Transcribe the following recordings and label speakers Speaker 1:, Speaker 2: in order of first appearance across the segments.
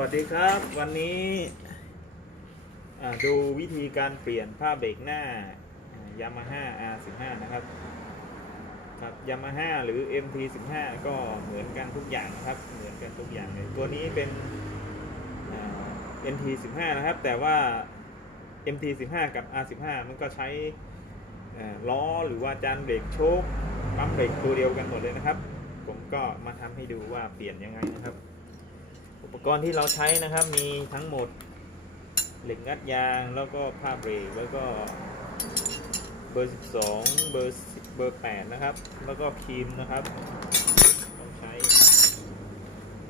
Speaker 1: วัสดีครับ วันนี้ดูวิธีการเปลี่ยนผ้าเบรกหน้ายามาฮ่า R15 นะครับครับยามาฮ่าหรือ MT15 ก็เหมือนกันทุกอย่างนะครับ เหมือนกันทุกอย่างเลยตัวนี้เป็น MT15 นะครับ แต่ว่า MT15 กับ R15 มันก็ใช้ล้อหรือว่าจานเบรกโชคปั๊มเบรกตัวเดียวกันหมดเลยนะครับ ผมก็มาทำให้ดูว่าเปลี่ยนยังไงนะครับ ปกรณ์ที่เราใช้นะครับมีทั้งหมดเหล็กงัดยางแล้วก็ผ้าเบรกแล้วก็เบอร์ 12 เบอร์เบอร์ 8 นะครับ แล้วก็ครีมนะครับต้องใช้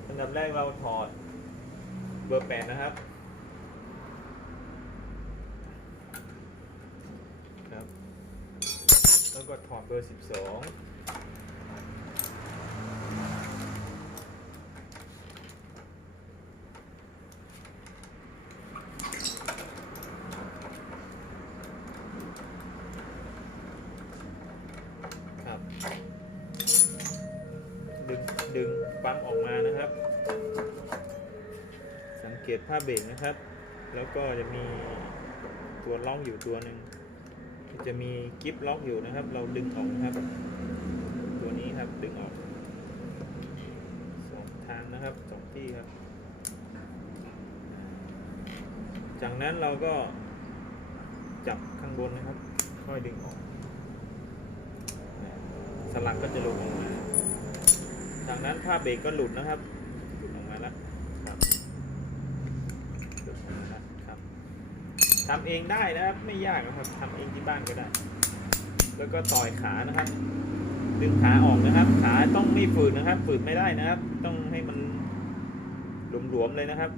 Speaker 1: อันดับแรกเราถอดเบอร์ 8 นะครับครับ แล้วก็ถอดเบอร์ 12 ปั๊มออกมานะครับ สังเกตผ้าเบรกนะครับ แล้วก็จะมีตัวล็อกอยู่ตัวหนึ่งจะมีกิฟล็อกอยู่นะครับ เราดึงออกนะครับ ตัวนี้ครับดึงออกสองทางนะครับสองที่ครับ จากนั้นเราก็จับข้างบนนะครับ ค่อยดึงออก สลักก็จะลุดออกมา จากนั้นผ้าเบรกก็หลุดนะครับหลุดออกมาแล้วครับหลุดออกมาแล้วครับทำเองได้นะครับ ไม่ยากนะครับทำเองที่บ้านก็ได้ แล้วก็ต่อยขานะครับ ดึงขาออกนะครับ ขาต้องไม่ฝืนนะครับ ฝืนไม่ได้นะครับ ต้องให้มันหลวมๆเลยนะครับ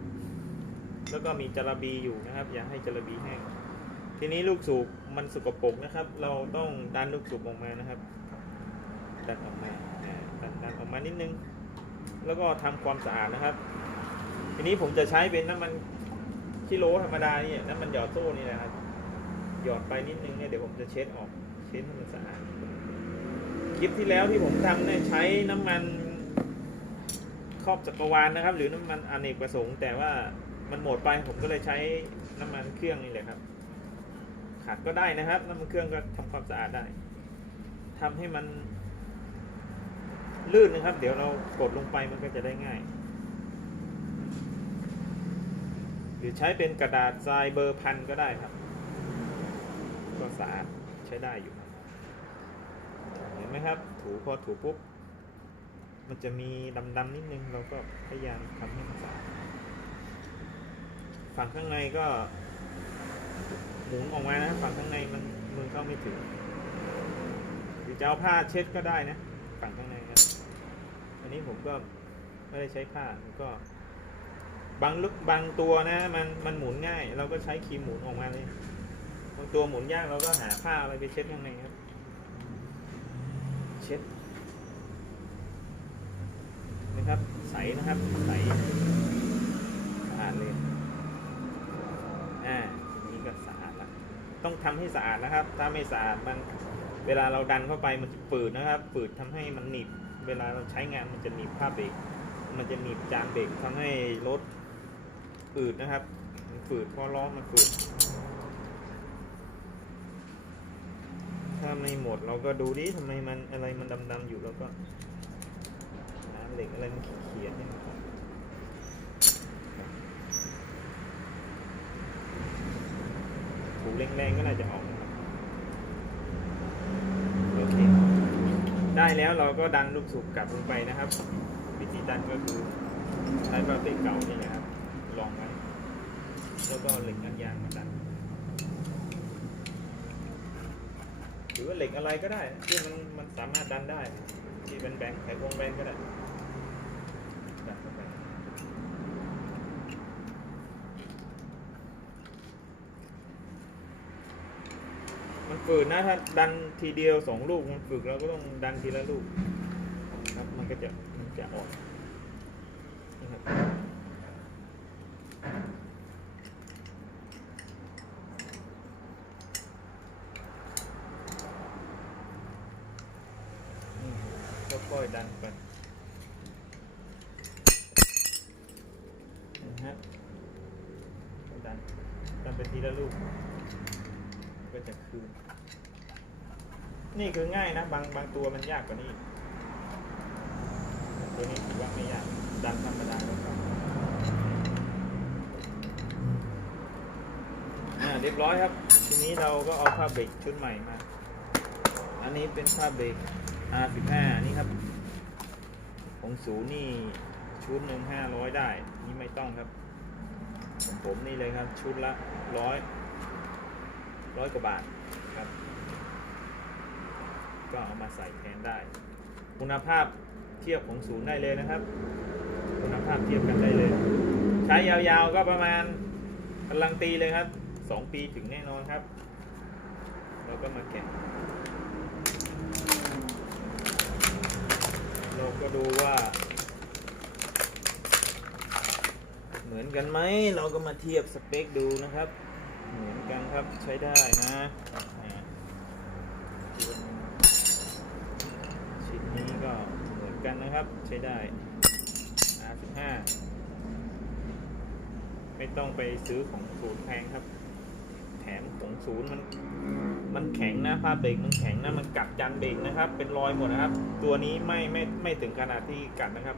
Speaker 1: แล้วก็มีจระบีอยู่นะครับ อย่าให้จระบีแห้งทีนี้ลูกสูบมันสกปรกนะครับ เราต้องดันลูกสูบออกมานะครับ ดันออกมาดันดันออก นิดนึง แล้วก็ทำความสะอาดนะครับ ทีนี้ผมจะใช้เป็นน้ำมันกิโลธรรมดาเนี่ยน้ำมันหยอดโซ่นี่นะครับหยอดไปนิดนึงเนี่ยเดี๋ยวผมจะเช็ดออกเช็ดให้มันสะอาดคลิปที่แล้วที่ผมทำเนี่ยใช้น้ำมันครอบจักรวาลนะครับ หรือน้ำมันอเนกประสงค์ แต่ว่ามันหมดไปผมก็เลยใช้น้ำมันเครื่องนี่แหละครับ ขาดก็ได้นะครับ น้ำมันเครื่องก็ทำความสะอาดได้ทำให้มัน ลื่นนะครับ เดี๋ยวเรากดลงไปมันก็จะได้ง่าย หรือใช้เป็นกระดาษทรายเบอร์พันก็ได้ครับ ก็สาใช้ได้อยู่เห็นไหมครับ ถูพอถูปุ๊บ มันจะมีดำๆนิดนึง เราก็พยายามทำให้มันสะอาดฝั่งข้างในก็หมุนออกมานะ ฝั่งข้างในมันมือเข้าไม่ถึงหรือจะเอาผ้าเช็ดก็ได้นะ ฝั่งข้างในครับ อันนี้ผมก็ไม่ได้ใช้ผ้าผก็บางลึกบางตัวนะมันมันหมุนง่าย เราก็ใช้ครีมหมุนออกมาเลยบางตัวหมุนยากเราก็หาผ้าอะไรไปเช็ดข้างในครับ เช็ดนะครับ ใสนะครับ ใสสะอาดเลยอ่านี่ก็สะอาดละต้องทำให้สะอาดนะครับ ถ้าไม่สะอาดมัน เวลาเราดันเข้าไปมันจะฝืดนะครับฝืดทำให้มันหนีบเวลาเราใช้งานมันจะหนีบผ้าเบรกมันจะหนีบจานเบรกทำให้รถฝืดนะครับมันฝืดเพราะล้อมันฝืดถ้าไม่หมดเราก็ดูดิทำไมมันอะไรมันดำๆอยู่แล้วก็หาเหล็กอะไรมันเขียนๆเนี่ยนะครับถูแรงๆก็น่าจะออกนะครับโอเค ได้แล้วเราก็ดันลูกสูบกลับลงไปนะครับ วิธีดันก็คือใช้ปลาเบรกเก่านี่นะครับลองไว้แล้วก็เหล็กงันยางมาดันหรือว่าเหล็กอะไรก็ได้ที่มันมันสามารถดันได้ ที่เป็นแบงไขควงแบงก็ได้ ฝืนนะถ้าดันทีเดียวสองลูกมันฝึกเราก็ต้องดันทีละลูกครับมันก็จะมันจะอ่อนนะครับค่อยดันไปนะฮะดันดันไปทีละลูก ก็จะคืน นี่คือง่ายนะ บางบางตัวมันยากกว่านี้ ตัวนี้ถือว่าไม่ยาก ดันธรรมดาก็พออ่าเรียบร้อยครับ ทีนี้เราก็เอาผ้าเบรกชุดใหม่มา อันนี้เป็นผ้าเบรก R15 นี่ครับ ของสูนี่ชุดหนึ่งห้าร้อยได้ นี่ไม่ต้องครับ ของผมนี่เลยครับ ชุดละร้อย ร้อยกว่าบาทครับ ก็เอามาใส่แทนได้ คุณภาพเทียบของศูนย์ได้เลยนะครับ คุณภาพเทียบกันได้เลย ใช้ยาวๆก็ประมาณกำลังตีเลยครับสองปีถึงแน่นอนครับ เราก็มาแกะเราก็ดูว่า เหมือนกันไหมเราก็มาเทียบสเปคดูนะครับ เหมือนกันครับใช้ได้นะชิ้นนี้ก็เหมือนกันนะครับใช้ได้ R15 ไม่ต้องไปซื้อของศูนย์แพงครับ แถมของศูนย์มันมันแข็งนะผ้าเบรกมันแข็งนะมันกัดจันเบรกนะครับ เป็นรอยหมดนะครับ ตัวนี้ไม่ไม่ไม่ถึงขนาดที่กัดนะครับ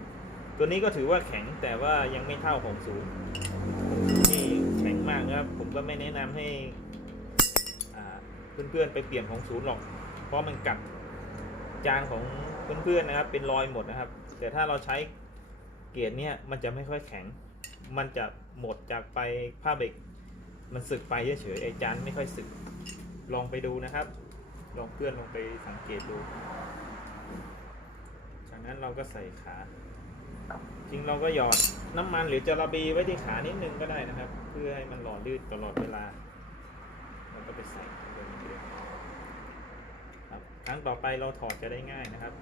Speaker 1: ตัวนี้ก็ถือว่าแข็งแต่ว่ายังไม่เท่าของศูนย์ นี่แข็งกนะครับผมก็ไม่แนะนำให้เพื่อนๆไปเปลี่ยนของศูนย์หรอก เพราะมันกัดจานของเพื่อนๆนะครับ เป็นรอยหมดนะครับ แต่ถ้าเราใช้เกียร์เนี่ยมันจะไม่ค่อยแข็ง มันจะหมดจากไปผ้าเบรกมันสึกไปเฉยๆไอจานไม่ค่อยสึกลองไปดูนะครับ ลองเพื่อนลองไปสังเกตดู จากนั้นเราก็ใส่ขา จริงเราก็หยอดน้ำมันหรือจาระบีไว้ที่ขานิดนึงก็ได้นะครับ เพื่อให้มันหล่อลื่นตลอดเวลาเราก็ไปใส่ลงไปเลยครับครั้งต่อไปเราถอดจะได้ง่ายนะครับ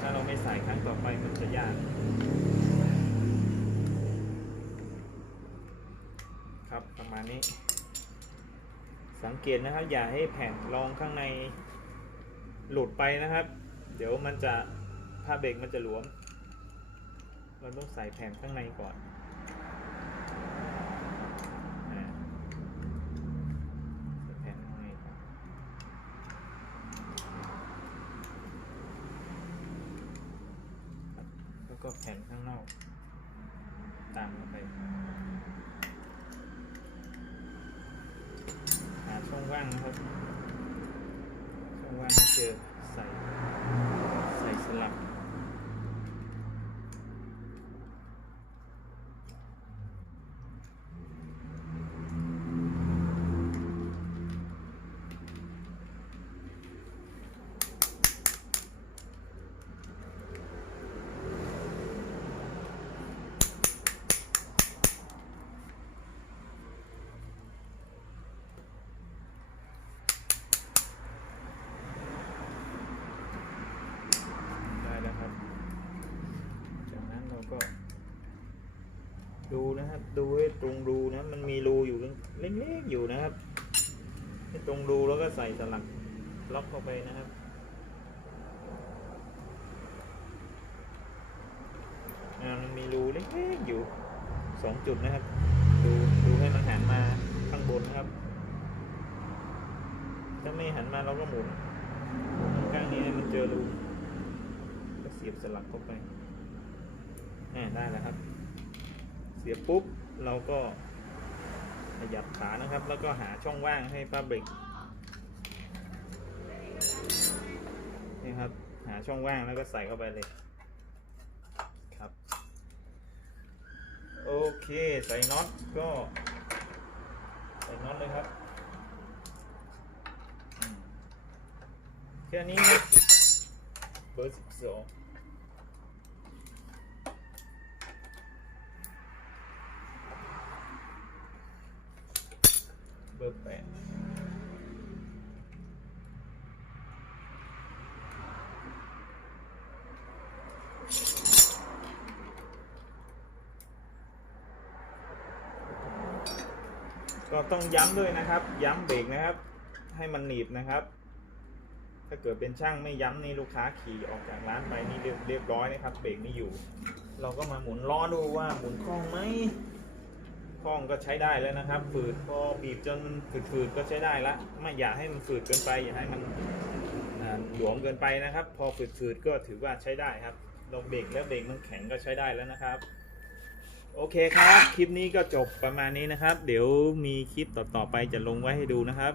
Speaker 1: ถ้าเราไม่ใส่ครั้งต่อไปมันจะยากครับประมาณนี้ สังเกตนะครับ อย่าให้แผ่นรองข้างในหลุดไปนะครับ เดี๋ยวมันจะ ผ้าเบรกมันจะหลวม เราต้องใส่แผ่นข้างในก่อนแผ่นข้างในก่อนครับแล้วก็แผ่นข้างนอก ตามเข้าไป หาช่องว่างนะครับ ช่องว่างเจอใส่ใส่สลับ ได้แล้วครับ จากนั้นเราก็ ดู นะครับ ดูให้ตรงรูนะ มันมีรูอยู่เล็กๆอยู่นะครับ ให้ตรงรูแล้วก็ใส่สลักล็อกเข้าไปนะครับมันมีรูเล็กๆอยู่สองจุดนะครับ ดูดูให้มันหันมาข้างบนนะครับ ถ้าไม่หันมาเราก็หมุนข้างนี้ให้มันเจอรูก็เสียบสลักเข้าไปอ่าได้แล้วครับ สียบปุ๊บเราก็ขยับขานะครับ แล้วก็หาช่องว่างให้ผ้าบริกนี่ครับ หาช่องว่างแล้วก็ใส่เข้าไปเลยครับ โอเคใส่น็อตก็ใส่น็อตเลยครับแค่นี้เบอร์สิบสอง เบอร์แปดก็ต้องย้ำด้วยนะครับ ย้ำเบรกนะครับ ให้มันหนีบนะครับ ถ้าเกิดเป็นช่างไม่ย้ำนี่ลูกค้าขี่ออกจากร้านไปนี่เรียบเรียบร้อยนะครับ เบรกไม่อยู่ เราก็มาหมุนล้อดูว่าหมุนคล่องไหม พอคล่องก็ใช้ได้แล้วนะครับ ฝืดพอบีบจนมันฝืดๆก็ใช้ได้ละไม่อยากให้มันฝืดเกินไป อย่าให้มันหลวมเกินไปนะครับ พอฝืดๆก็ถือว่าใช้ได้ครับลงเบรกแล้วเบรกมันแข็งก็ใช้ได้แล้วนะครับ โอเคครับ คลิปนี้ก็จบประมาณนี้นะครับ เดี๋ยวมีคลิปต่อๆไปจะลงไว้ให้ดูนะครับ